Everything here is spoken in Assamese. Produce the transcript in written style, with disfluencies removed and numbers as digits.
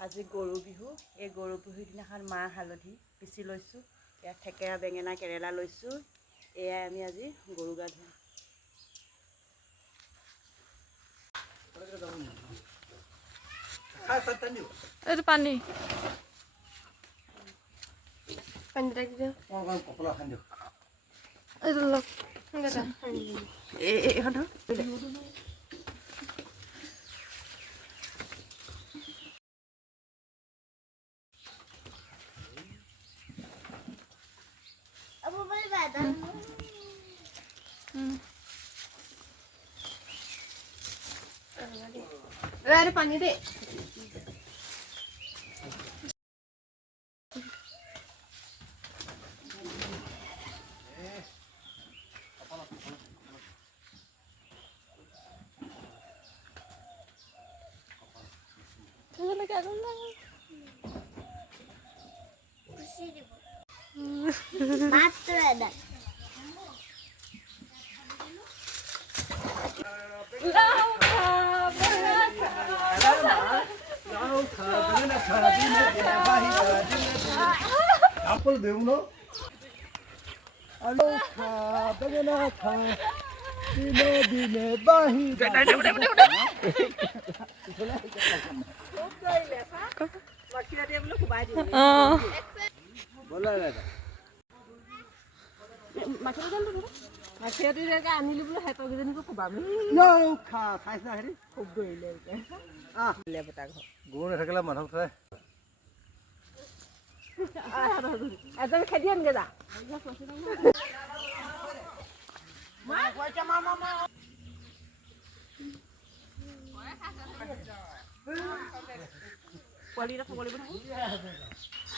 আজি গৰু বিহু এই গৰু বিহুৰ দিনাখন মাহ হালধি পিচি লৈছোঁ ইয়াত থেকেৰা বেঙেনা কেৰেলা লৈছোঁ এয়াই আমি আজি গৰু গা ধুম এইটো পানী পানী ৰাখি দিওঁ কপলা খান্দি এইটো লওক এইখন ধৰ আরে পানি দে apel deh uno alo kha bagana kha dine dine bahi bola lada আনিলি বোলে হেতৰ কেজনীকো খুবাম no kha খাইছা হেৰি খুব দইলে লেবটা ঘৰ গৰু নাথাকিলে মানুহ থয় এজন খেদি আনগে যা পোৱালিটা থ'ব লাগিব নহয়